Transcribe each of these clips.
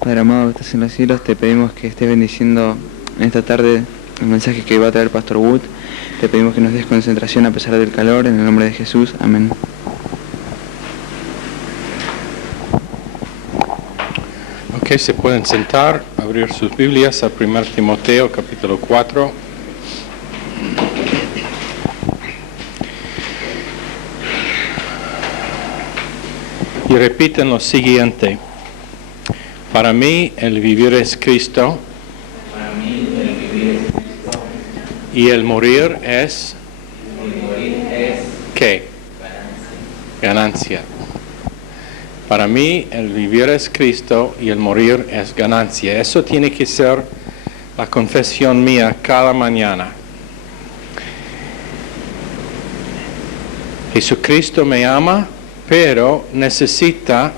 Padre amado que estás en los cielos, te pedimos que estés bendiciendo en esta tarde el mensaje que va a traer Pastor Wood. Te pedimos que nos des concentración a pesar del calor, en el nombre de Jesús. Amén. Ok, se pueden sentar, abrir sus Biblias a 1 Timoteo capítulo 4. Y repiten lo siguiente: para mí el vivir es Cristo, y el morir es ¿qué? Ganancia. Para mí el vivir es Cristo y el morir es ganancia. Eso tiene que ser la confesión mía cada mañana. Jesucristo me ama, pero necesita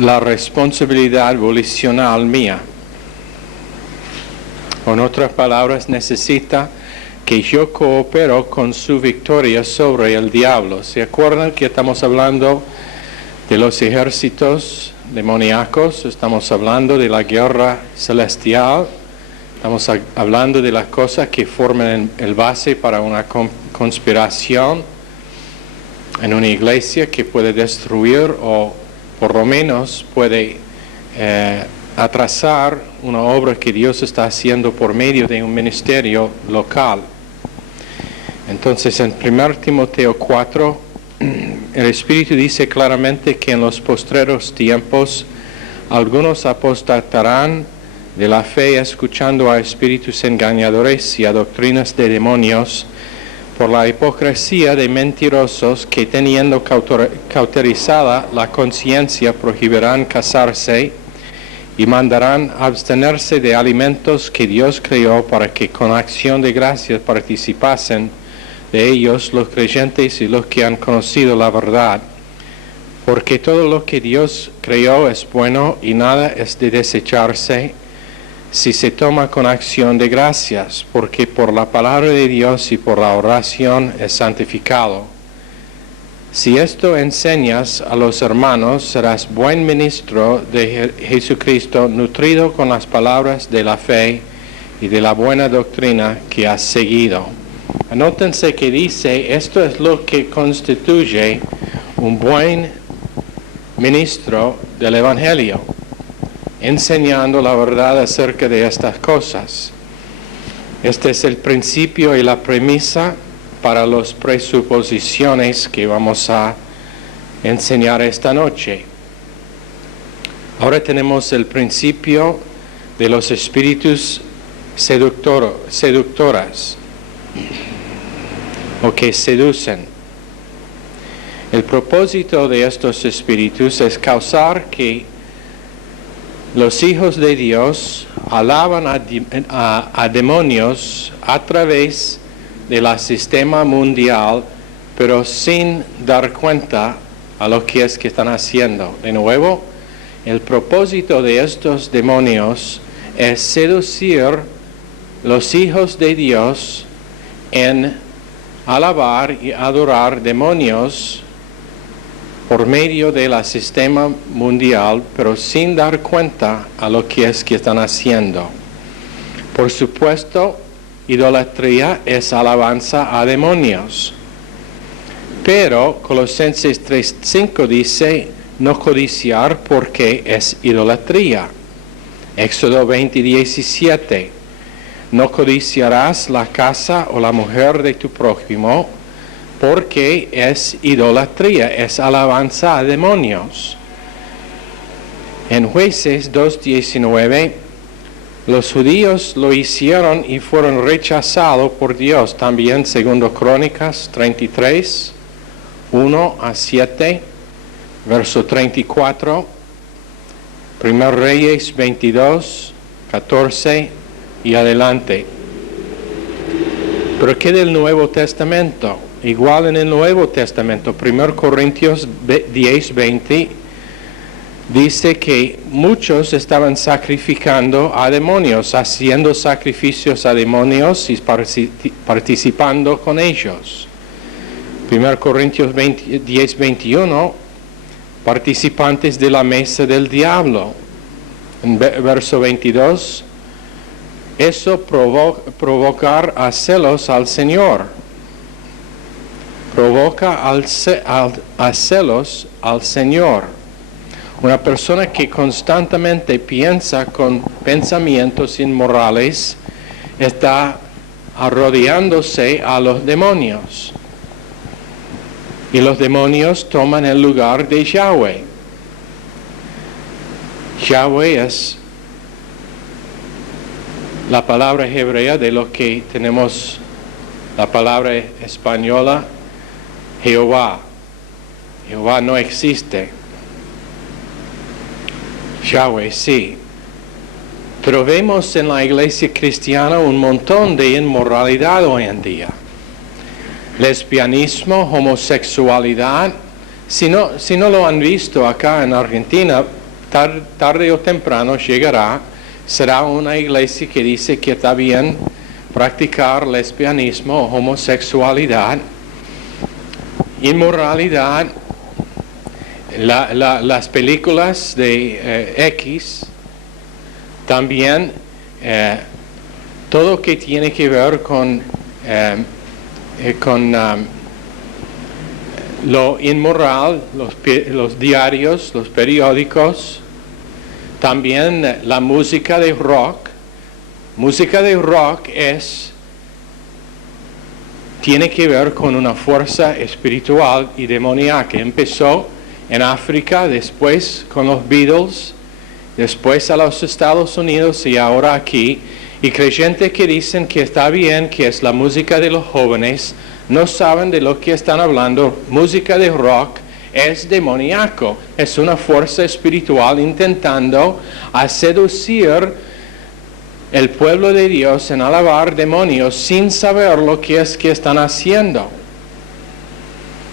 la responsabilidad volicional mía. O en otras palabras, necesita que yo coopero con su victoria sobre el diablo. ¿Se acuerdan que estamos hablando de los ejércitos demoníacos? Estamos hablando de la guerra celestial. Estamos hablando de las cosas que forman el base para una conspiración en una iglesia que puede destruir o por lo menos puede atrasar una obra que Dios está haciendo por medio de un ministerio local. Entonces en 1 Timoteo 4, el Espíritu dice claramente que en los postreros tiempos algunos apostatarán de la fe escuchando a espíritus engañadores y a doctrinas de demonios, por la hipocresía de mentirosos que teniendo cauterizada la conciencia prohibirán casarse y mandarán abstenerse de alimentos que Dios creó para que con acción de gracias participasen de ellos los creyentes y los que han conocido la verdad. Porque todo lo que Dios creó es bueno y nada es de desecharse si se toma con acción de gracias, porque por la palabra de Dios y por la oración es santificado. Si esto enseñas a los hermanos, serás buen ministro de Jesucristo, nutrido con las palabras de la fe y de la buena doctrina que has seguido. Anótense que dice, esto es lo que constituye un buen ministro del Evangelio, enseñando la verdad acerca de estas cosas. Este es el principio y la premisa para las presuposiciones que vamos a enseñar esta noche. Ahora tenemos el principio de los espíritus seductoras, o que seducen. El propósito de estos espíritus es causar que los hijos de Dios alaban a demonios a través del sistema mundial, pero sin dar cuenta a lo que es que están haciendo. De nuevo, el propósito de estos demonios es seducir los hijos de Dios en alabar y adorar demonios por medio del sistema mundial, pero sin dar cuenta a lo que es que están haciendo. Por supuesto, idolatría es alabanza a demonios. Pero Colosenses 3:5 dice, no codiciar porque es idolatría. Éxodo 20:17, no codiciarás la casa o la mujer de tu prójimo, porque es idolatría, es alabanza a demonios. En Jueces 2:19, los judíos lo hicieron y fueron rechazados por Dios. También 2 Crónicas 33, 1-7, verso 34, 1 Reyes 22, 14 y adelante. Pero ¿qué del Nuevo Testamento? Igual en el Nuevo Testamento, 1 Corintios 10:20, dice que muchos estaban sacrificando a demonios, haciendo sacrificios a demonios y participando con ellos. 1 Corintios 10:21, participantes de la mesa del diablo. En verso 22, eso provocar a celos al Señor. Provoca a celos al Señor. Una persona que constantemente piensa con pensamientos inmorales está arrodillándose a los demonios. Y los demonios toman el lugar de Yahweh. Yahweh es la palabra hebrea de lo que tenemos la palabra española Jehová. Jehová no existe. Yahweh sí. Pero vemos en la iglesia cristiana un montón de inmoralidad hoy en día. Lesbianismo, homosexualidad. Si no lo han visto acá en Argentina, tarde o temprano llegará. Será una iglesia que dice que está bien practicar lesbianismo, homosexualidad, inmoralidad. Las películas de X, también todo que tiene que ver con lo inmoral, los diarios, los periódicos, también la música de rock. Música de rock tiene que ver con una fuerza espiritual y demoníaca. Empezó en África, después con los Beatles, después a los Estados Unidos y ahora aquí. Y creyentes que dicen que está bien, que es la música de los jóvenes, no saben de lo que están hablando. Música de rock es demoníaco, es una fuerza espiritual intentando a seducir el pueblo de Dios en alabar demonios sin saber lo que es que están haciendo,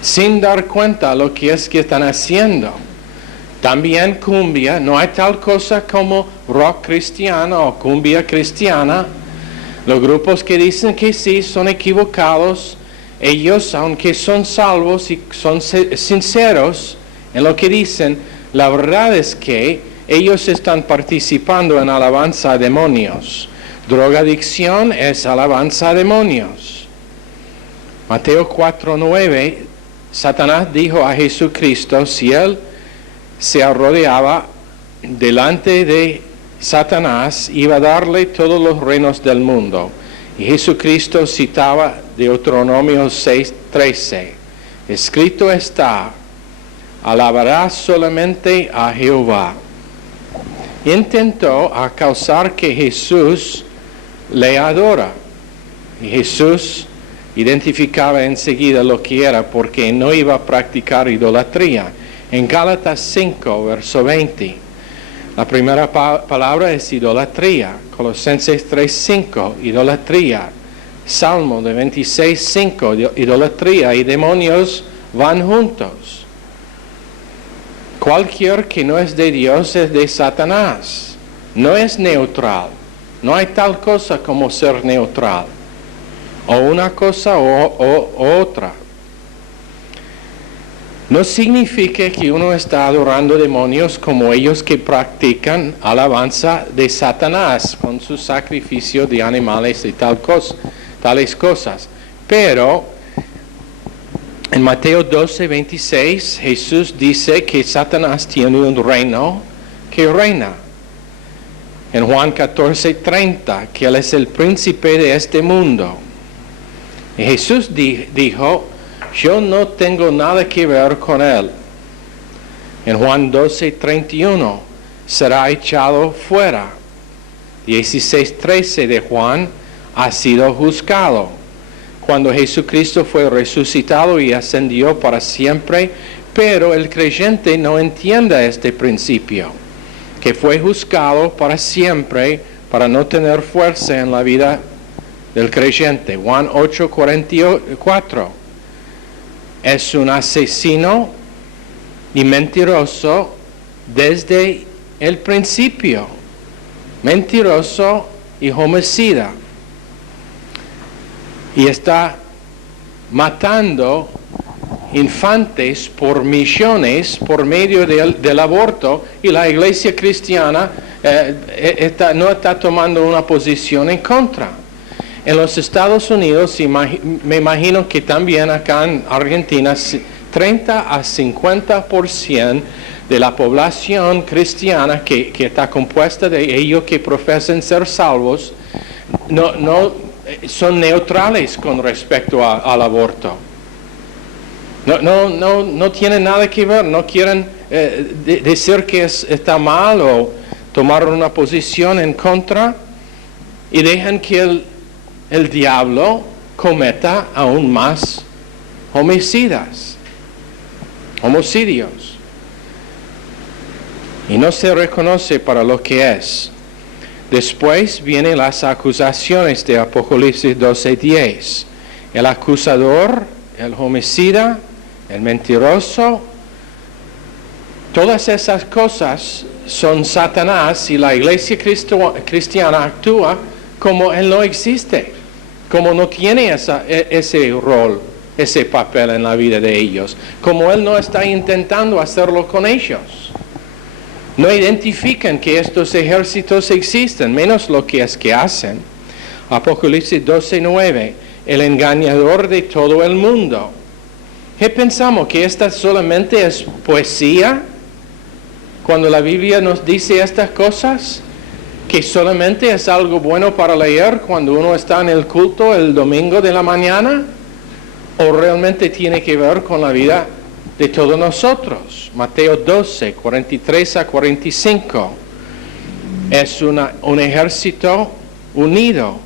sin dar cuenta lo que es que están haciendo. También cumbia, no hay tal cosa como rock cristiano o cumbia cristiana. Los grupos que dicen que sí son equivocados. Ellos, aunque son salvos y son sinceros en lo que dicen, la verdad es que ellos están participando en alabanza a demonios. Drogadicción es alabanza a demonios. Mateo 4:9, Satanás dijo a Jesucristo, si él se arrodillaba delante de Satanás, iba a darle todos los reinos del mundo. Y Jesucristo citaba Deuteronomio 6:13. Escrito está, alabarás solamente a Jehová. Intentó a causar que Jesús le adora. Y Jesús identificaba enseguida lo que era porque no iba a practicar idolatría. En Gálatas 5, verso 20, la primera palabra es idolatría. Colosenses 3:5, idolatría. Salmo de 26:5, idolatría y demonios van juntos. Cualquier que no es de Dios es de Satanás. No es neutral. No hay tal cosa como ser neutral. O una cosa o otra. No significa que uno está adorando demonios como ellos que practican alabanza de Satanás con su sacrificio de animales y tales cosas. Pero en Mateo 12:26 Jesús dice que Satanás tiene un reino que reina. En Juan 14:30 que él es el príncipe de este mundo. Y Jesús dijo, yo no tengo nada que ver con él. En Juan 12:31 será echado fuera. 16:13 de Juan ha sido juzgado. Cuando Jesucristo fue resucitado y ascendió para siempre, pero el creyente no entiende este principio, que fue juzgado para siempre para no tener fuerza en la vida del creyente. Juan 8:44. Es un asesino y mentiroso desde el principio. Mentiroso y homicida. Y está matando infantes por millones por medio del aborto, y la iglesia cristiana no está tomando una posición en contra. En los Estados Unidos, me imagino que también acá en Argentina, 30 a 50% de la población cristiana que está compuesta de ellos que profesan ser salvos, no son neutrales con respecto al aborto. No tienen nada que ver, no quieren decir que está mal o tomar una posición en contra, y dejan que el diablo cometa aún más homicidios. Y no se reconoce para lo que es. Después vienen las acusaciones de Apocalipsis 12:10. El acusador, el homicida, el mentiroso, todas esas cosas son Satanás, y la iglesia cristiana actúa como él no existe, como no tiene ese rol, ese papel en la vida de ellos, como él no está intentando hacerlo con ellos. No identifican que estos ejércitos existen, menos lo que es que hacen. Apocalipsis 12:9, el engañador de todo el mundo. ¿Qué pensamos? ¿Que esta solamente es poesía? Cuando la Biblia nos dice estas cosas, que solamente es algo bueno para leer cuando uno está en el culto el domingo de la mañana, o realmente tiene que ver con la vida de todos nosotros. Mateo 12, 43 a 45. Es un ejército unido.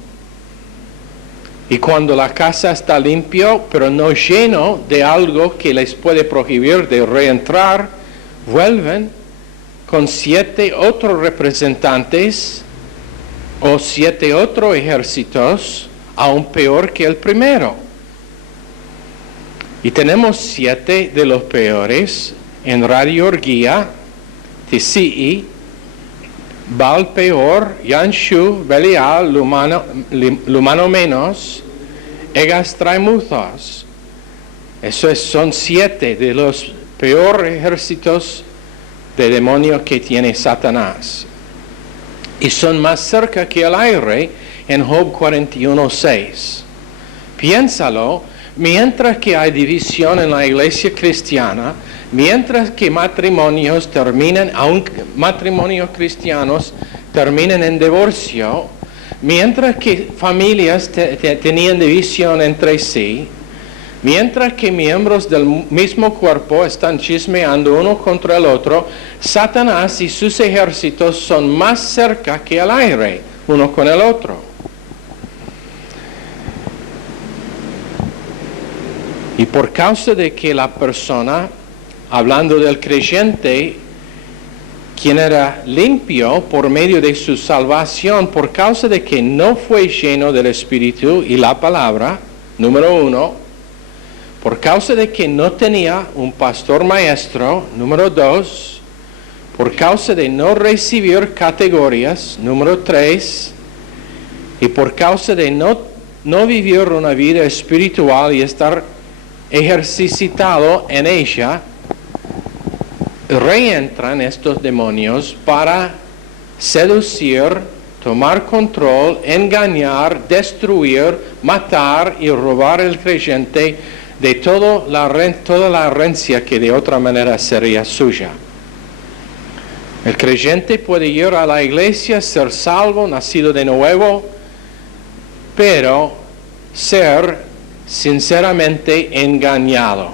Y cuando la casa está limpia, pero no lleno de algo que les puede prohibir de reentrar, vuelven con 7 otros representantes o 7 otros ejércitos, aún peor que el primero. Y tenemos 7 de los peores en Radio Orgía, Tisi'i, Baal Peor, Yanshu, Belial, Lumano Menos, Egastraimuthos. Son 7 de los peores ejércitos de demonios que tiene Satanás. Y son más cerca que el aire en Job 41:6. Piénsalo, mientras que hay división en la iglesia cristiana, mientras que matrimonios cristianos terminan en divorcio, mientras que familias tenían división entre sí, mientras que miembros del mismo cuerpo están chismeando uno contra el otro, Satanás y sus ejércitos son más cerca que el aire uno con el otro. Y por causa de que la persona, hablando del creyente, quien era limpio por medio de su salvación, por causa de que no fue lleno del Espíritu y la palabra, número 1, por causa de que no tenía un pastor maestro, número 2, por causa de no recibir categorías, número 3, y por causa de no vivir una vida espiritual y estar ejercitado en ella, reentran estos demonios para seducir, tomar control, engañar, destruir, matar y robar al creyente de toda la herencia que de otra manera sería suya. El creyente puede ir a la iglesia, ser salvo, nacido de nuevo, pero ser sinceramente engañado.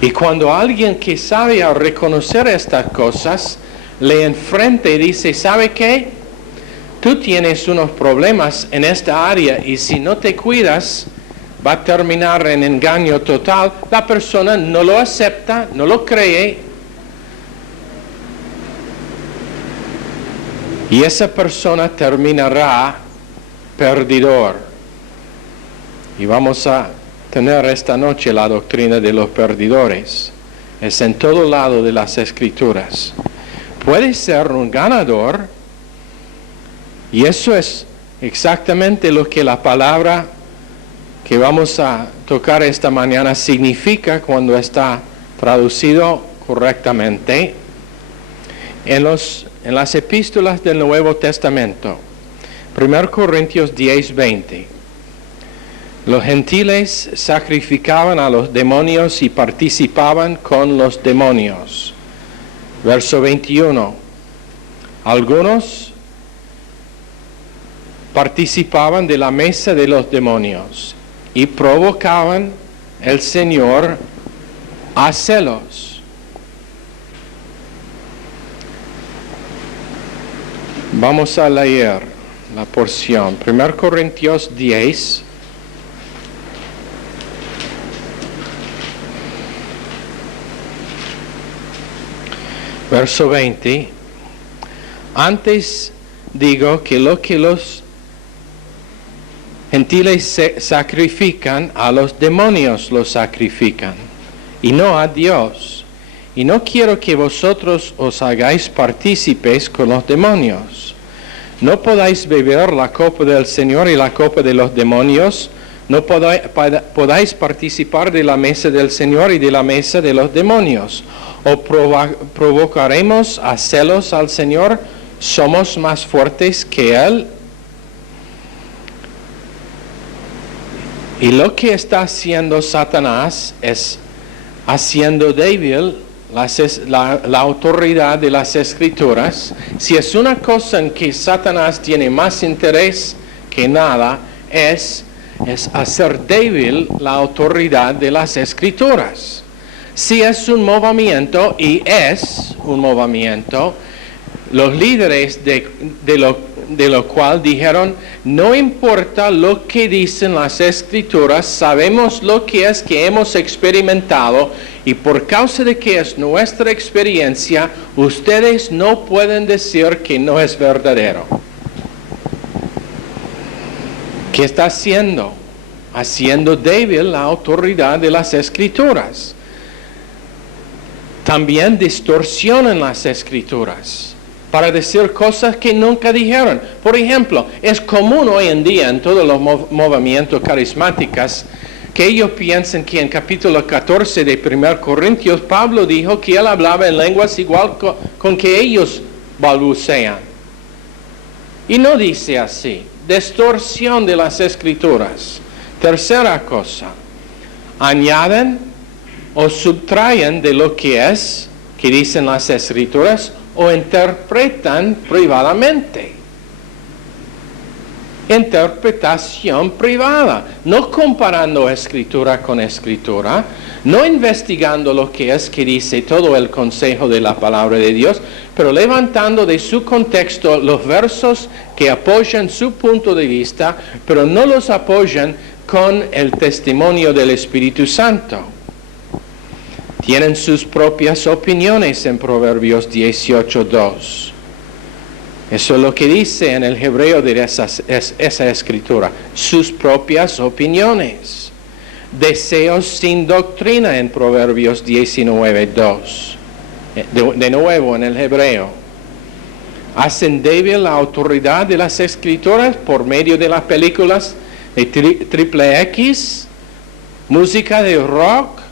Y cuando alguien que sabe a reconocer estas cosas le enfrenta y dice, ¿sabe qué? Tú tienes unos problemas en esta área y si no te cuidas va a terminar en engaño total. La persona no lo acepta, no lo cree, y esa persona terminará perdidor. Y vamos a tener esta noche la doctrina de los perdidores. Es en todo lado de las Escrituras. Puede ser un ganador, y eso es exactamente lo que la palabra que vamos a tocar esta mañana significa cuando está traducido correctamente en las epístolas del Nuevo Testamento. 1 Corintios 10:20. Los gentiles sacrificaban a los demonios y participaban con los demonios. Verso 21. Algunos participaban de la mesa de los demonios y provocaban al Señor a celos. Vamos a leer la porción. 1 Corintios 10. Verso 20. Antes digo que lo que los gentiles sacrifican, a los demonios los sacrifican, y no a Dios. Y no quiero que vosotros os hagáis partícipes con los demonios. No podáis beber la copa del Señor y la copa de los demonios. No podáis participar de la mesa del Señor y de la mesa de los demonios. ¿O provocaremos a celos al Señor? ¿Somos más fuertes que Él? Y lo que está haciendo Satanás es haciendo débil la autoridad de las Escrituras. Si es una cosa en que Satanás tiene más interés que nada, es hacer débil la autoridad de las Escrituras. Si es un movimiento, y es un movimiento, los líderes de lo cual dijeron, no importa lo que dicen las Escrituras, sabemos lo que es que hemos experimentado, y por causa de que es nuestra experiencia, ustedes no pueden decir que no es verdadero. ¿Qué está haciendo? Haciendo débil la autoridad de las Escrituras. También distorsionan las Escrituras para decir cosas que nunca dijeron. Por ejemplo, es común hoy en día en todos los movimientos carismáticos que ellos piensen que en capítulo 14 de 1 Corintios, Pablo dijo que él hablaba en lenguas igual con que ellos balbucean. Y no dice así. Distorsión de las Escrituras. Tercera cosa, añaden o subtraen de lo que dicen las Escrituras, o interpretan privadamente. Interpretación privada, no comparando Escritura con Escritura, no investigando lo que dice todo el consejo de la palabra de Dios, pero levantando de su contexto los versos que apoyan su punto de vista, pero no los apoyan con el testimonio del Espíritu Santo. Tienen sus propias opiniones en Proverbios 18:2. Eso es lo que dice en el hebreo de esa escritura. Sus propias opiniones. Deseos sin doctrina en Proverbios 19:2. De nuevo en el hebreo. Hacen débil la autoridad de las escrituras por medio de las películas de triple X, música de rock.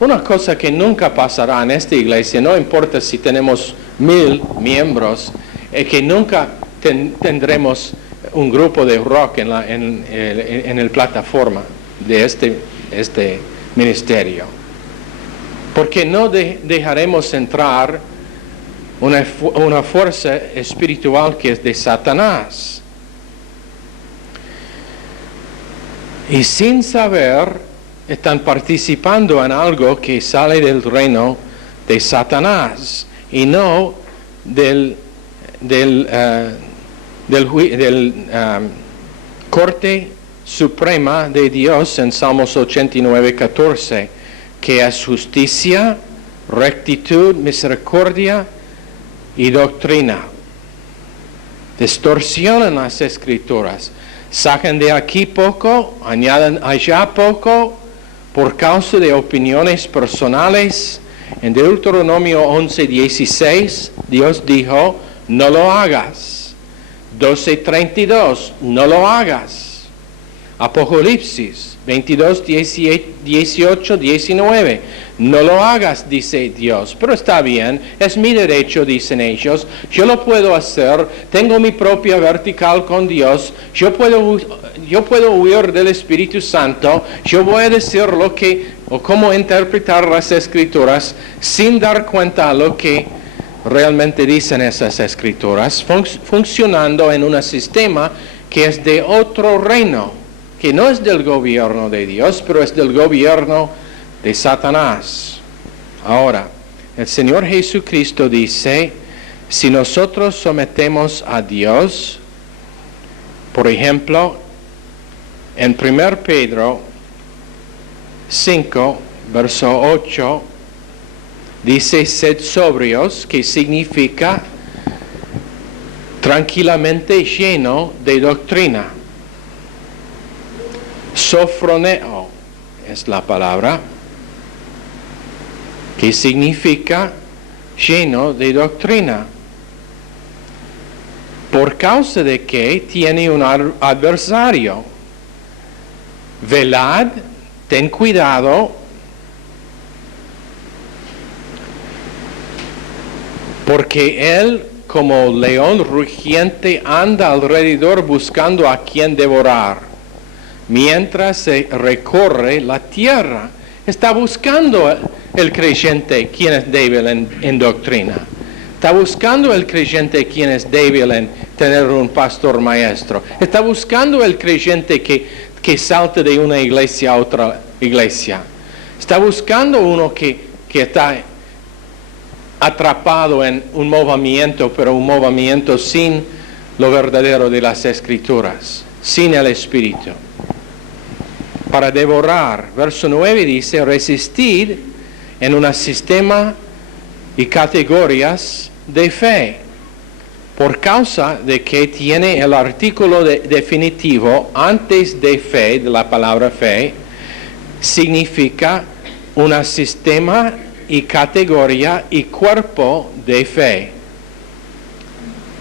Una cosa que nunca pasará en esta iglesia, no importa si tenemos 1000 miembros, es que nunca tendremos un grupo de rock en el plataforma de este ministerio. Porque no dejaremos entrar una fuerza espiritual que es de Satanás. Y sin saber, están participando en algo que sale del reino de Satanás y no del corte suprema de Dios en Salmos 89:14, que es justicia, rectitud, misericordia y doctrina. Distorsionan las Escrituras, sacan de aquí poco, añaden allá poco, por causa de opiniones personales. En Deuteronomio 11:16, Dios dijo, no lo hagas. 12:32, no lo hagas. Apocalipsis 22, 18, 19. No lo hagas, dice Dios. Pero está bien, es mi derecho, dicen ellos. Yo lo puedo hacer. Tengo mi propia vertical con Dios. Yo puedo huir del Espíritu Santo. Yo voy a decir lo que, o cómo interpretar las Escrituras sin dar cuenta a lo que realmente dicen esas Escrituras, funcionando en un sistema que es de otro reino, que no es del gobierno de Dios, pero es del gobierno de Satanás. Ahora, el Señor Jesucristo dice, si nosotros sometemos a Dios, por ejemplo, en 1 Pedro 5, verso 8, dice, sed sobrios, que significa tranquilamente lleno de doctrina. Sofroneo es la palabra, que significa lleno de doctrina. Por causa de que tiene un adversario. Velad, ten cuidado, porque él, como león rugiente, anda alrededor buscando a quien devorar. Mientras se recorre la tierra, está buscando el creyente quien es débil en doctrina. Está buscando el creyente quien es débil en tener un pastor maestro. Está buscando el creyente que salta de una iglesia a otra iglesia. Está buscando uno que está atrapado en un movimiento, pero un movimiento sin lo verdadero de las Escrituras, sin el Espíritu. Para devorar, verso 9 dice, resistid en un sistema y categorías de fe, por causa de que tiene el artículo definitivo antes de fe, de la palabra fe, significa un sistema y categoría y cuerpo de fe.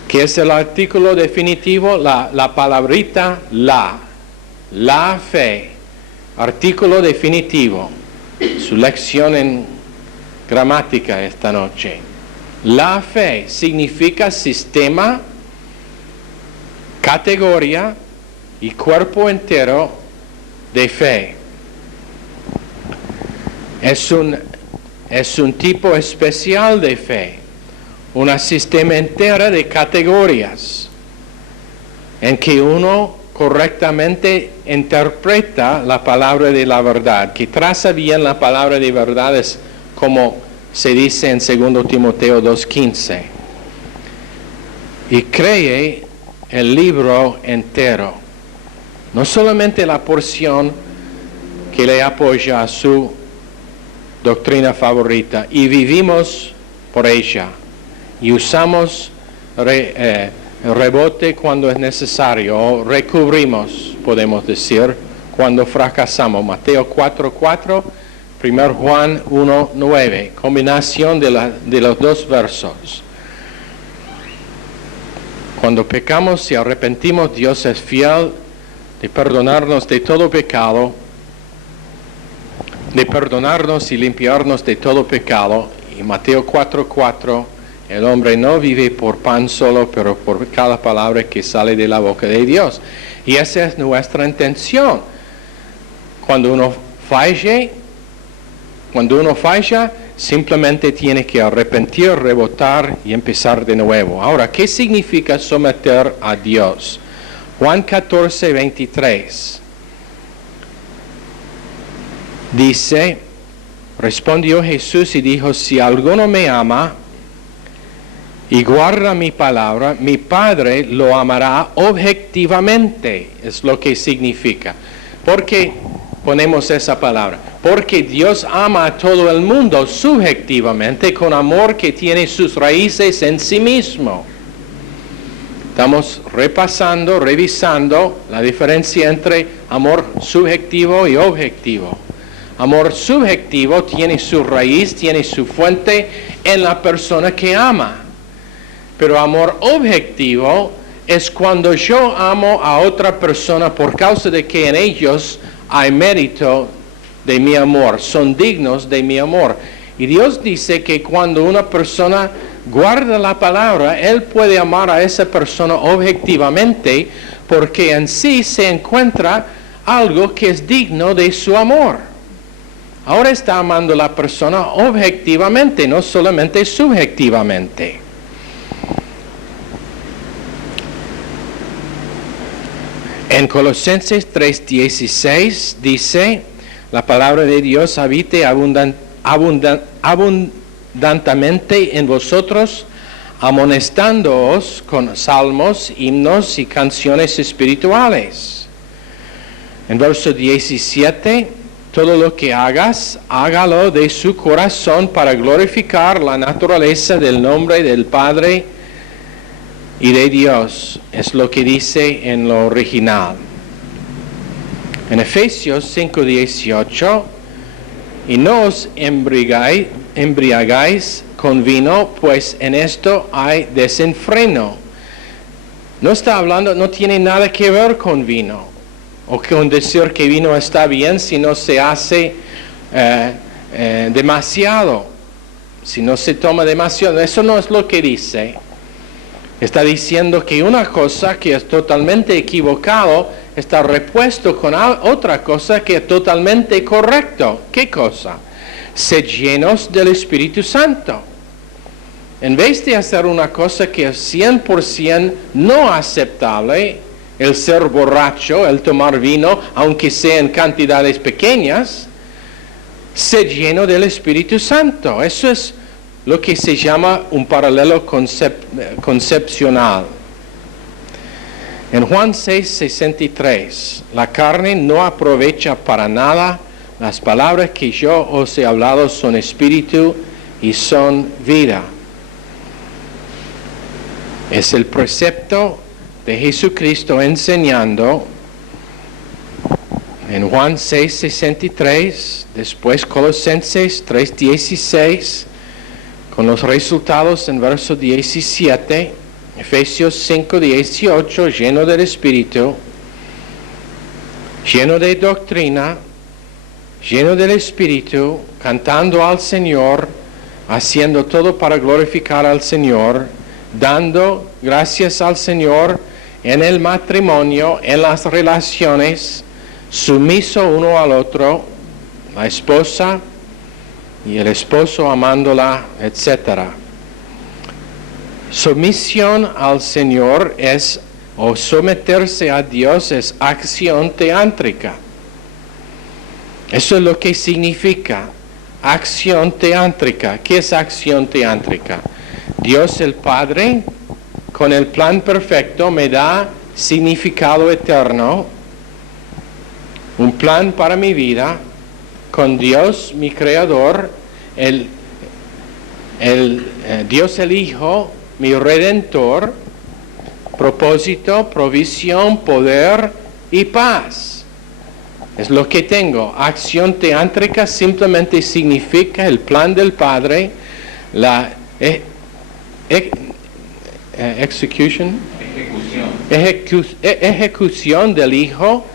¿Qué es el artículo definitivo? La palabrita la fe. Artículo definitivo. Su lección en gramática esta noche. La fe significa sistema, categoría y cuerpo entero de fe. Es un tipo especial de fe, un sistema entero de categorías en que uno correctamente interpreta la palabra de la verdad, que traza bien la palabra de verdad, es como se dice en 2 Timoteo 2:15, y cree el libro entero, no solamente la porción que le apoya a su doctrina favorita, y vivimos por ella, y usamos rebote cuando es necesario, o recubrimos, podemos decir, cuando fracasamos. Mateo 4:4, 1 Juan 1:9, combinación de los dos versos. Cuando pecamos y arrepentimos, Dios es fiel de perdonarnos de todo pecado, de perdonarnos y limpiarnos de todo pecado. Y Mateo 4:4, el hombre no vive por pan solo, pero por cada palabra que sale de la boca de Dios. Y esa es nuestra intención. Cuando uno falla, simplemente tiene que arrepentir, rebotar y empezar de nuevo. Ahora, ¿qué significa someter a Dios? Juan 14:23. Dice, respondió Jesús y dijo, si alguno me ama y guarda mi palabra, mi Padre lo amará objetivamente, es lo que significa. ¿Por qué ponemos esa palabra? Porque Dios ama a todo el mundo subjetivamente, con amor que tiene sus raíces en sí mismo. Estamos revisando la diferencia entre amor subjetivo y objetivo. Amor subjetivo tiene su raíz, tiene su fuente en la persona que ama. Pero amor objetivo es cuando yo amo a otra persona por causa de que en ellos hay mérito de mi amor, son dignos de mi amor. Y Dios dice que cuando una persona guarda la palabra, Él puede amar a esa persona objetivamente porque en sí se encuentra algo que es digno de su amor. Ahora está amando a la persona objetivamente, no solamente subjetivamente. En Colosenses 3:16 dice, la palabra de Dios habite abundantemente en vosotros, amonestándoos con salmos, himnos y canciones espirituales. En verso 17, todo lo que hagas, hágalo de su corazón para glorificar la naturaleza del nombre del Padre y de Dios. Es lo que dice en lo original. En Efesios 5:18, y no os embriagáis con vino, pues en esto hay desenfreno. No está hablando, no tiene nada que ver con vino, o con decir que vino está bien si no se hace demasiado, si no se toma demasiado. Eso no es lo que dice. Está diciendo que una cosa que es totalmente equivocado está repuesto con otra cosa que es totalmente correcto. ¿Qué cosa? Sed llenos del Espíritu Santo. En vez de hacer una cosa que es 100% no aceptable, el ser borracho, el tomar vino, aunque sea en cantidades pequeñas, sed lleno del Espíritu Santo. Eso es lo que se llama un paralelo concepcional. En Juan 6:63, la carne no aprovecha para nada, las palabras que yo os he hablado son espíritu y son vida. Es el precepto de Jesucristo enseñando en Juan 6:63, después Colosenses 3:16, con los resultados en verso 17, Efesios 5:18, lleno del Espíritu, lleno de doctrina, lleno del Espíritu, cantando al Señor, haciendo todo para glorificar al Señor, dando gracias al Señor en el matrimonio, en las relaciones, sumiso uno al otro, la esposa y el esposo amándola, etc. Sumisión al Señor es, o someterse a Dios es acción teántrica. Eso es lo que significa acción teántrica. ¿Qué es acción teántrica? Dios el Padre, con el plan perfecto, me da significado eterno, un plan para mi vida, con Dios, mi Creador, Dios el Hijo, mi Redentor, propósito, provisión, poder y paz. Es lo que tengo. Acción teántrica simplemente significa el plan del Padre, la ejecución del Hijo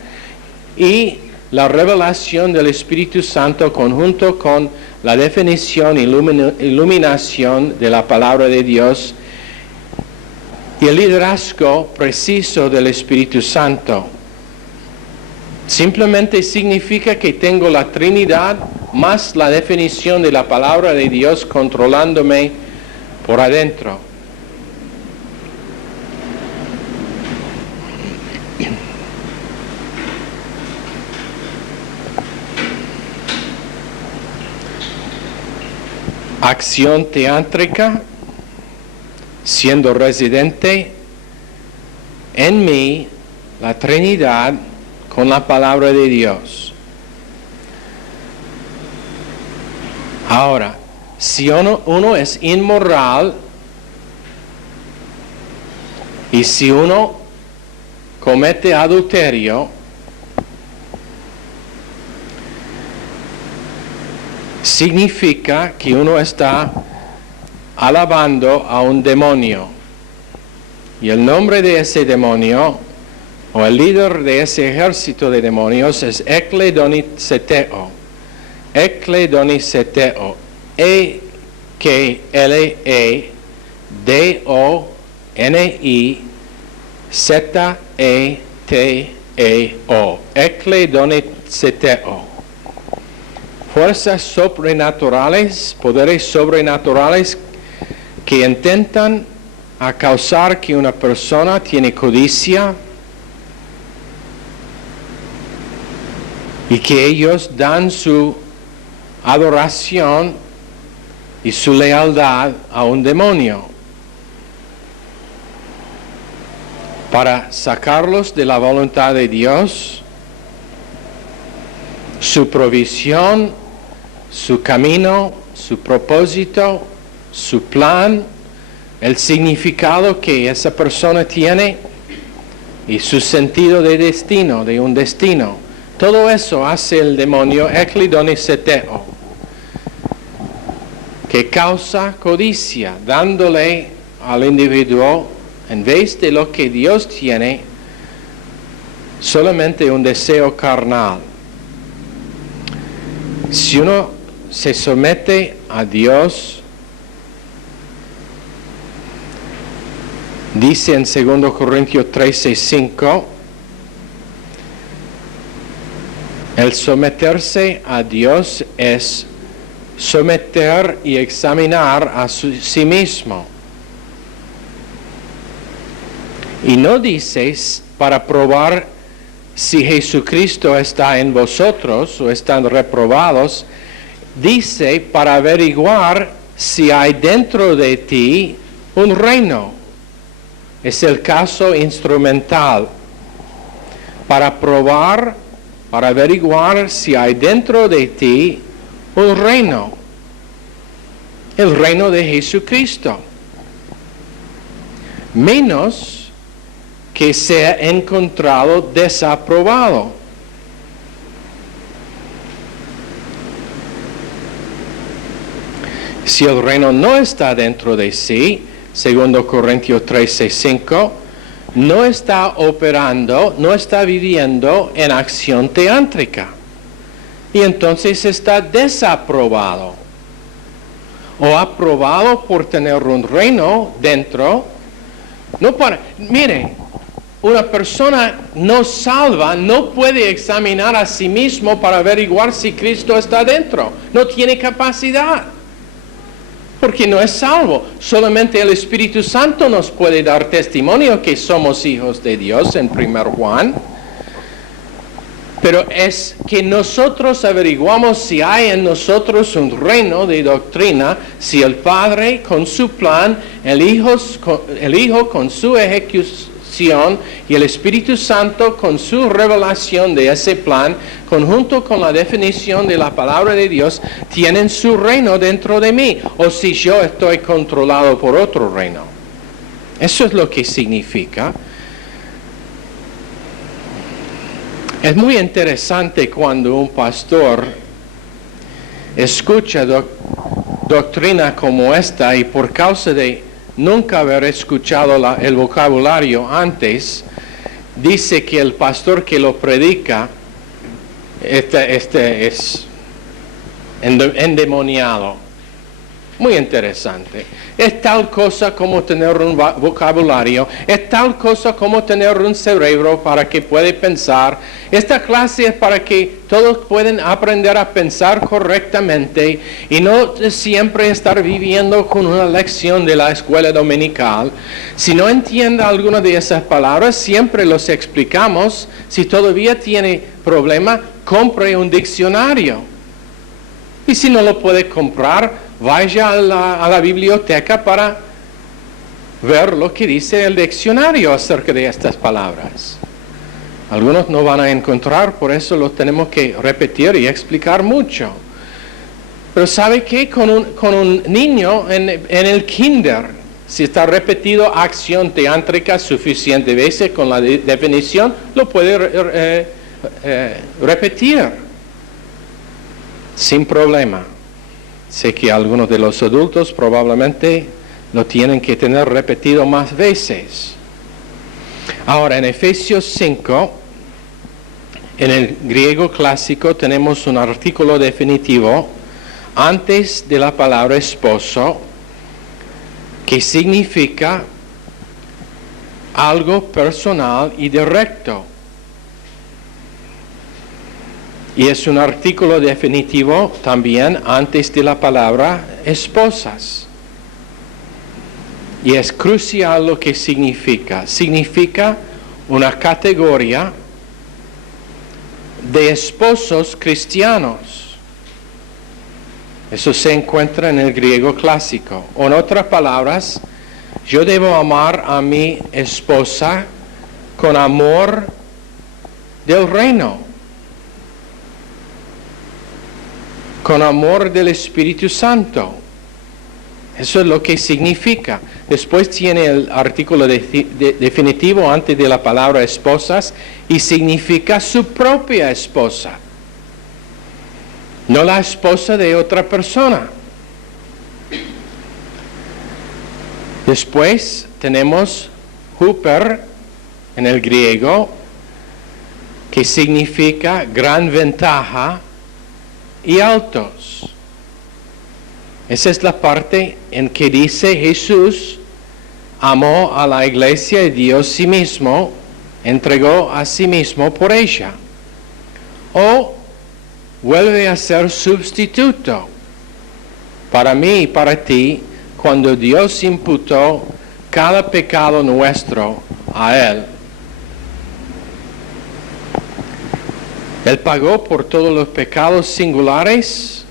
y la revelación del Espíritu Santo conjunto con la definición y iluminación de la palabra de Dios y el liderazgo preciso del Espíritu Santo. Simplemente significa que tengo la Trinidad más la definición de la palabra de Dios controlándome por adentro. Acción teántrica, siendo residente en mí la Trinidad con la palabra de Dios. Ahora, si uno es inmoral y si uno comete adulterio, significa que uno está alabando a un demonio. Y el nombre de ese demonio, o el líder de ese ejército de demonios, es Ekledoniseteo. Ekledoniseteo. Ekledoniseteo. Ekledoniseteo. Fuerzas sobrenaturales, poderes sobrenaturales que intentan a causar que una persona tiene codicia y que ellos dan su adoración y su lealtad a un demonio para sacarlos de la voluntad de Dios, su provisión, su camino, su propósito, su plan, el significado que esa persona tiene y su sentido de destino, de un destino. Todo eso hace el demonio Ekledoniseteo, que causa codicia, dándole al individuo, en vez de lo que Dios tiene, solamente un deseo carnal. Si uno se somete a Dios, dice en 2 Corintios 13:5, el someterse a Dios es someter y examinar a sí mismo. Y no dices para probar si Jesucristo está en vosotros o están reprobados, dice para averiguar si hay dentro de ti un reino. Es el caso instrumental. Para probar, para averiguar si hay dentro de ti un reino. El reino de Jesucristo. Menos que sea encontrado desaprobado. Si el reino no está dentro de sí, 2 Corintios 13:5, no está operando, no está viviendo en acción teántrica. Y entonces está desaprobado. O aprobado por tener un reino dentro. Mire, una persona no salva no puede examinar a sí mismo para averiguar si Cristo está dentro. No tiene capacidad. Porque no es salvo. Solamente el Espíritu Santo nos puede dar testimonio que somos hijos de Dios en 1 Juan. Pero es que nosotros averiguamos si hay en nosotros un reino de doctrina, si el Padre con su plan, el Hijo con su ejecución y el Espíritu Santo con su revelación de ese plan, conjunto con la definición de la palabra de Dios, tienen su reino dentro de mí, o si yo estoy controlado por otro reino. Eso es lo que significa. Es muy interesante cuando un pastor escucha doctrina como esta y por causa de nunca haber escuchado el vocabulario antes, dice que el pastor que lo predica es endemoniado. Muy interesante. Es tal cosa como tener un vocabulario, es tal cosa como tener un cerebro para que pueda pensar. Esta clase es para que todos puedan aprender a pensar correctamente y no siempre estar viviendo con una lección de la escuela dominical. Si no entiende alguna de esas palabras, siempre los explicamos. Si todavía tiene problema, compre un diccionario. Y si no lo puede comprar, vaya a la biblioteca para ver lo que dice el diccionario acerca de estas palabras. Algunos no van a encontrar, por eso lo tenemos que repetir y explicar mucho. Pero ¿sabe qué? Con un niño en el kinder, si está repetido acción teántrica suficiente veces con la definición, lo puede repetir sin problema. Sé que algunos de los adultos probablemente lo tienen que tener repetido más veces. Ahora, en Efesios 5, en el griego clásico tenemos un artículo definitivo antes de la palabra esposo, que significa algo personal y directo. Y es un artículo definitivo también antes de la palabra esposas. Y es crucial lo que significa. Significa una categoría de esposos cristianos. Eso se encuentra en el griego clásico. O en otras palabras, yo debo amar a mi esposa con amor del reino, con amor del Espíritu Santo. Eso es lo que significa. Después tiene el artículo definitivo antes de la palabra esposas y significa su propia esposa, no la esposa de otra persona. Después tenemos huper en el griego, que significa gran ventaja y altos. Esa es la parte en que dice Jesús amó a la iglesia y dio sí mismo, entregó a sí mismo por ella. O vuelve a ser sustituto para mí y para ti cuando Dios imputó cada pecado nuestro a Él. Él pagó por todos los pecados singulares,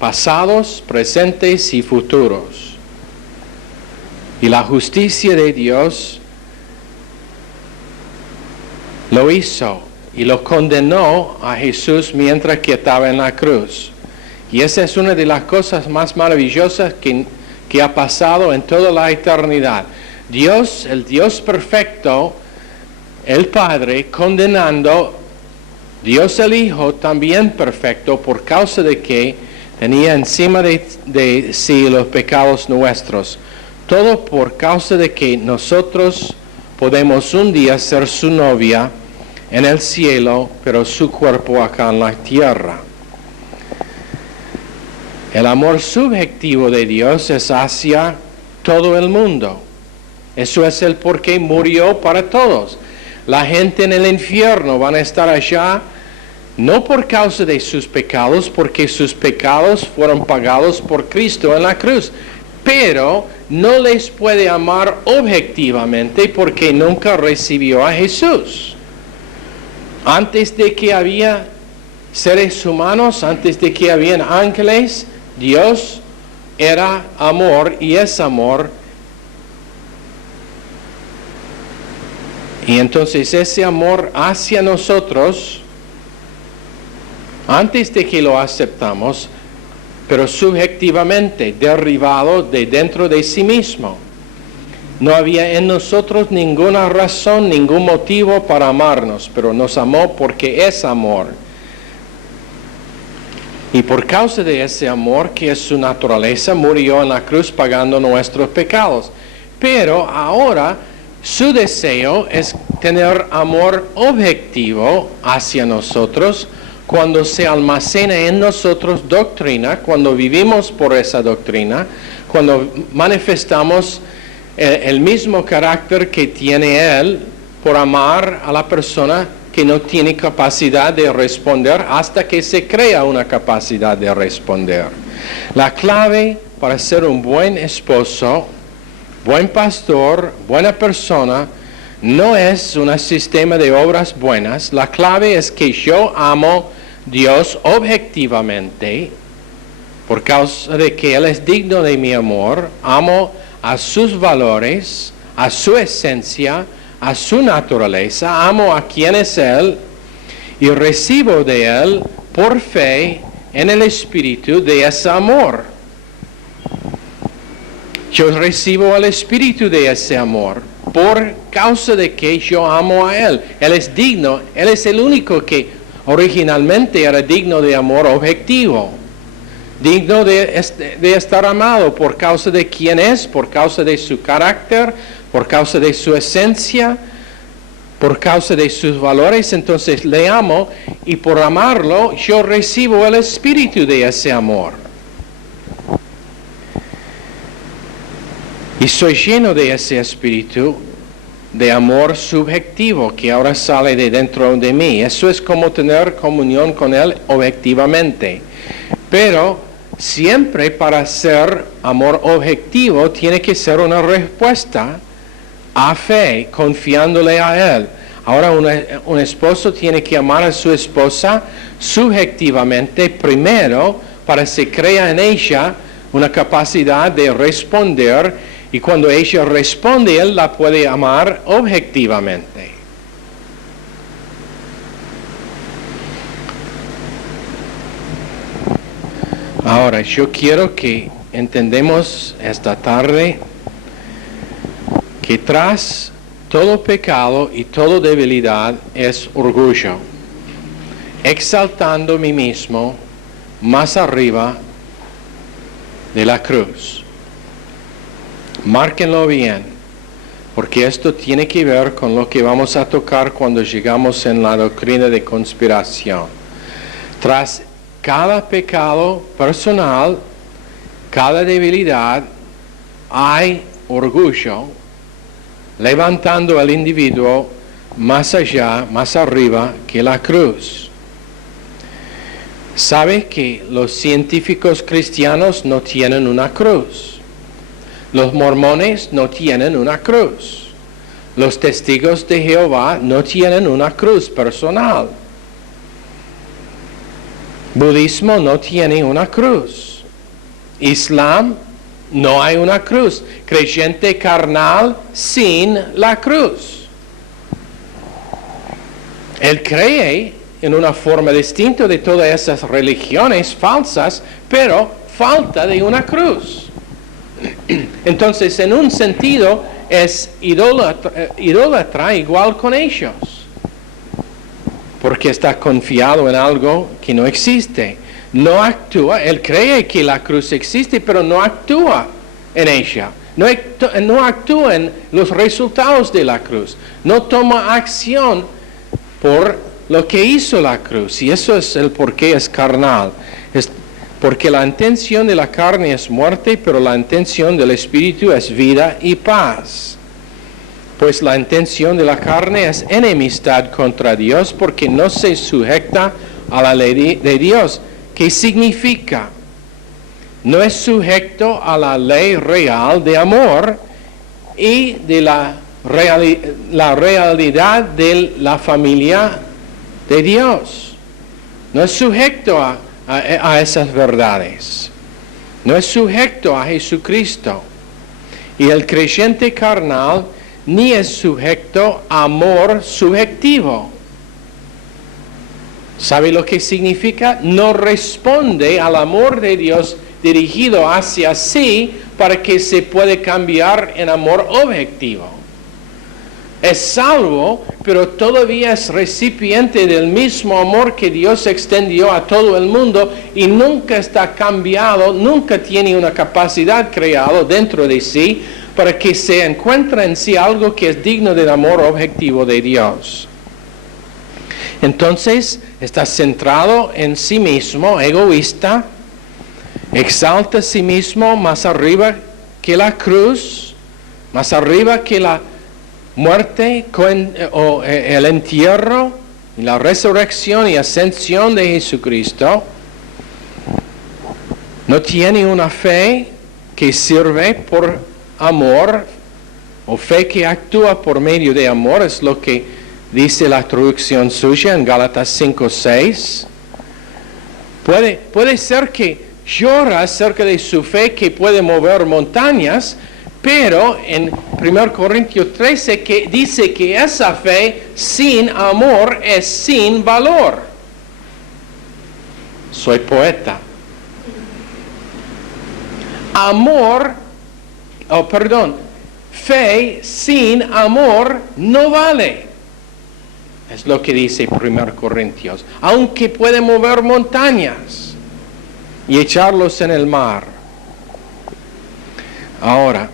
pasados, presentes y futuros. Y la justicia de Dios lo hizo y lo condenó a Jesús mientras que estaba en la cruz. Y esa es una de las cosas más maravillosas que ha pasado en toda la eternidad. Dios, el Dios perfecto, el Padre, condenando Dios el Hijo también perfecto por causa de que tenía encima de sí los pecados nuestros. Todo por causa de que nosotros podemos un día ser su novia en el cielo, pero su cuerpo acá en la tierra. El amor subjetivo de Dios es hacia todo el mundo. Eso es el por qué murió para todos. La gente en el infierno van a estar allá no por causa de sus pecados, porque sus pecados fueron pagados por Cristo en la cruz, pero no les puede amar objetivamente porque nunca recibió a Jesús. Antes de que había seres humanos, antes de que habían ángeles, Dios era amor y es amor. Y entonces ese amor hacia nosotros, antes de que lo aceptamos, pero subjetivamente, derivado de dentro de sí mismo. No había en nosotros ninguna razón, ningún motivo para amarnos, pero nos amó porque es amor. Y por causa de ese amor, que es su naturaleza, murió en la cruz pagando nuestros pecados. Pero ahora su deseo es tener amor objetivo hacia nosotros, cuando se almacena en nosotros doctrina, cuando vivimos por esa doctrina, cuando manifestamos el mismo carácter que tiene Él por amar a la persona que no tiene capacidad de responder hasta que se crea una capacidad de responder. La clave para ser un buen esposo, buen pastor, buena persona, no es un sistema de obras buenas. La clave es que yo amo a Dios objetivamente, por causa de que Él es digno de mi amor, amo a sus valores, a su esencia, a su naturaleza, amo a quien es Él y recibo de Él por fe en el Espíritu de ese amor. Yo recibo el Espíritu de ese amor por causa de que yo amo a Él. Él es digno, Él es el único que originalmente era digno de amor objetivo, digno de estar amado por causa de quién es, por causa de su carácter, por causa de su esencia, por causa de sus valores, entonces le amo y por amarlo yo recibo el espíritu de ese amor. Y soy lleno de ese espíritu de amor subjetivo que ahora sale de dentro de mí. Eso es como tener comunión con Él objetivamente. Pero siempre para ser amor objetivo tiene que ser una respuesta a fe, confiándole a Él. Ahora un esposo tiene que amar a su esposa subjetivamente primero para que se crea en ella una capacidad de responder, y cuando ella responde, él la puede amar objetivamente. Ahora, yo quiero que entendamos esta tarde que tras todo pecado y toda debilidad es orgullo, exaltando a mí mismo más arriba de la cruz. Márquenlo bien, porque esto tiene que ver con lo que vamos a tocar cuando llegamos en la doctrina de conspiración. Tras cada pecado personal, cada debilidad, hay orgullo, levantando al individuo más allá, más arriba que la cruz. ¿Sabe que los científicos cristianos no tienen una cruz? Los mormones no tienen una cruz. Los testigos de Jehová no tienen una cruz personal. Budismo no tiene una cruz. Islam no hay una cruz. Creyente carnal sin la cruz. Él cree en una forma distinta de todas esas religiones falsas, pero falta de una cruz. Entonces, en un sentido, es idólatra igual con ellos, porque está confiado en algo que no existe. No actúa, él cree que la cruz existe, pero no actúa en ella. No actúa en los resultados de la cruz. No toma acción por lo que hizo la cruz. Y eso es el por qué es carnal. Porque la intención de la carne es muerte, pero la intención del Espíritu es vida y paz. Pues la intención de la carne es enemistad contra Dios, porque no se sujeta a la ley de Dios. ¿Qué significa? No es sujeto a la ley real de amor y de la realidad de la familia de Dios. No es sujeto a esas verdades. No es sujeto a Jesucristo. Y el creyente carnal ni es sujeto a amor subjetivo. ¿Sabe lo que significa? No responde al amor de Dios dirigido hacia sí para que se pueda cambiar en amor objetivo. Es salvo, pero todavía es recipiente del mismo amor que Dios extendió a todo el mundo y nunca está cambiado, nunca tiene una capacidad creada dentro de sí para que se encuentre en sí algo que es digno del amor objetivo de Dios. Entonces, está centrado en sí mismo, egoísta, exalta a sí mismo más arriba que la cruz, más arriba que la muerte o el entierro, y la resurrección y ascensión de Jesucristo. No tiene una fe que sirve por amor o fe que actúa por medio de amor, es lo que dice la traducción suya en Gálatas 5:6. Puede ser que llora acerca de su fe que puede mover montañas, pero en 1 Corintios 13 que dice que esa fe sin amor es sin valor. Soy poeta. Fe sin amor no vale. Es lo que dice 1 Corintios. Aunque puede mover montañas y echarlos en el mar. Ahora,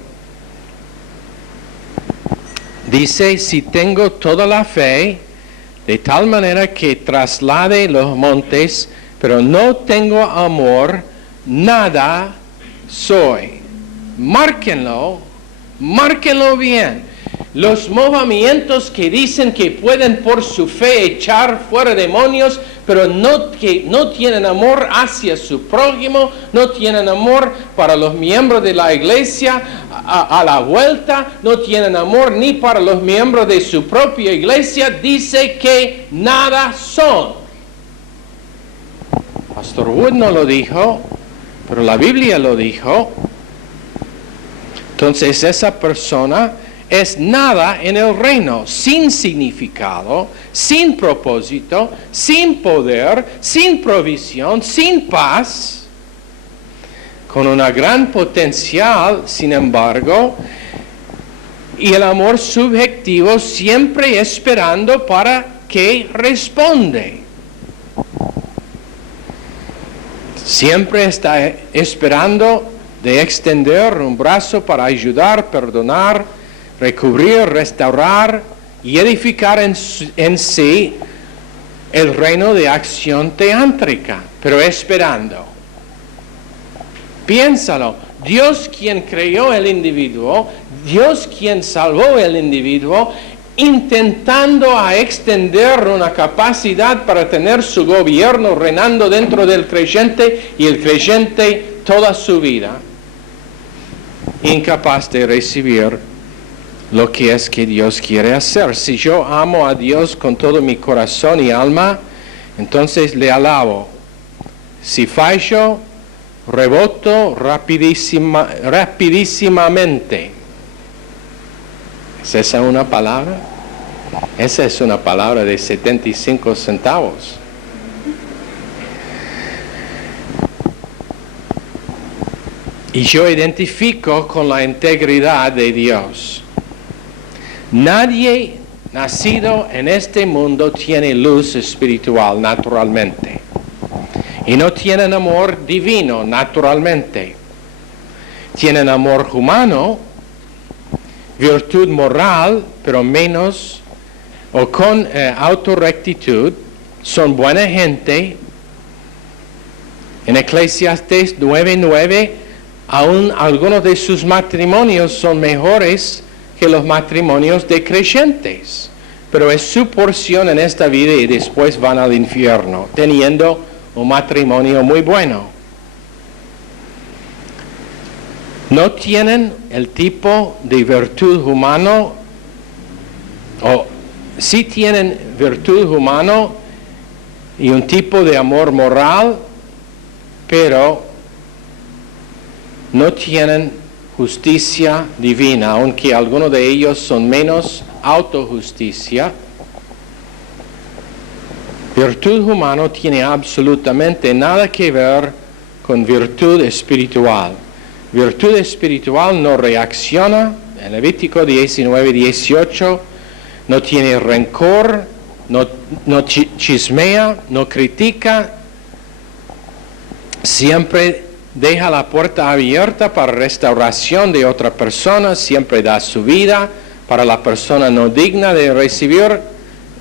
Dice, si tengo toda la fe, de tal manera que traslade los montes, pero no tengo amor, nada soy. Márquenlo bien. Los movimientos que dicen que pueden por su fe echar fuera demonios, pero que no tienen amor hacia su prójimo, no tienen amor para los miembros de la iglesia a la vuelta, no tienen amor ni para los miembros de su propia iglesia, dice que nada son. Pastor Wood no lo dijo, pero la Biblia lo dijo. Entonces esa persona es nada en el reino, sin significado, sin propósito, sin poder, sin provisión, sin paz, con una gran potencial, sin embargo, y el amor subjetivo siempre esperando para que responde. Siempre está esperando de extender un brazo para ayudar, perdonar, recubrir, restaurar y edificar en sí el reino de acción teántrica, pero esperando. Piénsalo, Dios quien creó el individuo, Dios quien salvó el individuo, intentando a extender una capacidad para tener su gobierno reinando dentro del creyente y el creyente toda su vida, incapaz de recibir lo que es que Dios quiere hacer. Si yo amo a Dios con todo mi corazón y alma, entonces le alabo. Si fallo, reboto rapidísimamente. ¿Es esa una palabra? Esa es una palabra de 75 centavos. Y yo identifico con la integridad de Dios. Nadie nacido en este mundo tiene luz espiritual naturalmente. Y no tienen amor divino naturalmente. Tienen amor humano, virtud moral, pero menos, o con autorrectitud. Son buena gente. En Eclesiastes 9:9, aún algunos de sus matrimonios son mejores que los matrimonios de creyentes, pero es su porción en esta vida y después van al infierno, teniendo un matrimonio muy bueno. No tienen el tipo de virtud humano, o sí tienen virtud humano y un tipo de amor moral, pero no tienen justicia divina, aunque algunos de ellos son menos autojusticia. Virtud humana tiene absolutamente nada que ver con virtud espiritual. Virtud espiritual no reacciona, en Levítico 19:18, no tiene rencor, no chismea, no critica, siempre deja la puerta abierta para restauración de otra persona, siempre da su vida para la persona no digna de recibir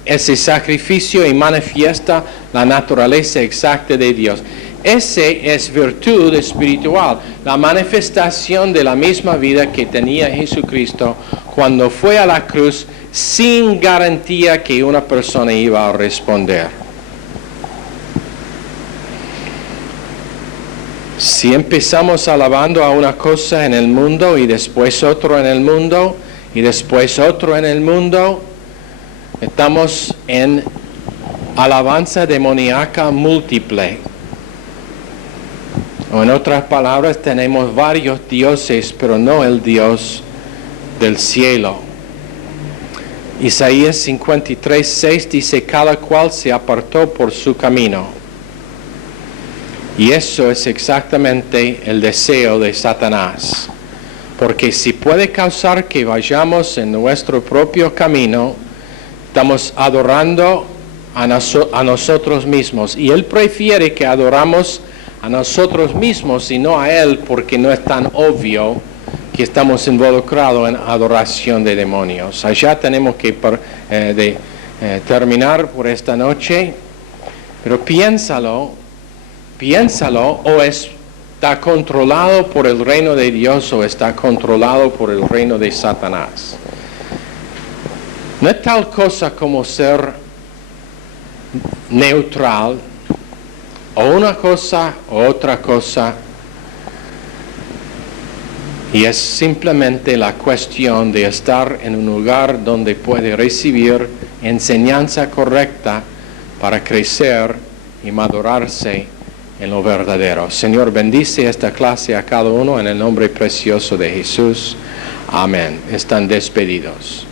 ese sacrificio y manifiesta la naturaleza exacta de Dios. Ese es virtud espiritual, la manifestación de la misma vida que tenía Jesucristo cuando fue a la cruz sin garantía que una persona iba a responder. Si empezamos alabando a una cosa en el mundo y después otro en el mundo y después otro en el mundo, estamos en alabanza demoníaca múltiple. O en otras palabras, tenemos varios dioses, pero no el Dios del cielo. Isaías 53:6 dice, cada cual se apartó por su camino. Y eso es exactamente el deseo de Satanás. Porque si puede causar que vayamos en nuestro propio camino, estamos adorando a nosotros mismos. Y Él prefiere que adoramos a nosotros mismos y no a Él, porque no es tan obvio que estamos involucrados en adoración de demonios. Allá tenemos que terminar por esta noche, pero piénsalo, o está controlado por el reino de Dios o está controlado por el reino de Satanás. No es tal cosa como ser neutral, o una cosa o otra cosa, y es simplemente la cuestión de estar en un lugar donde puede recibir enseñanza correcta para crecer y madurarse en lo verdadero. Señor, bendice esta clase a cada uno en el nombre precioso de Jesús. Amén. Están despedidos.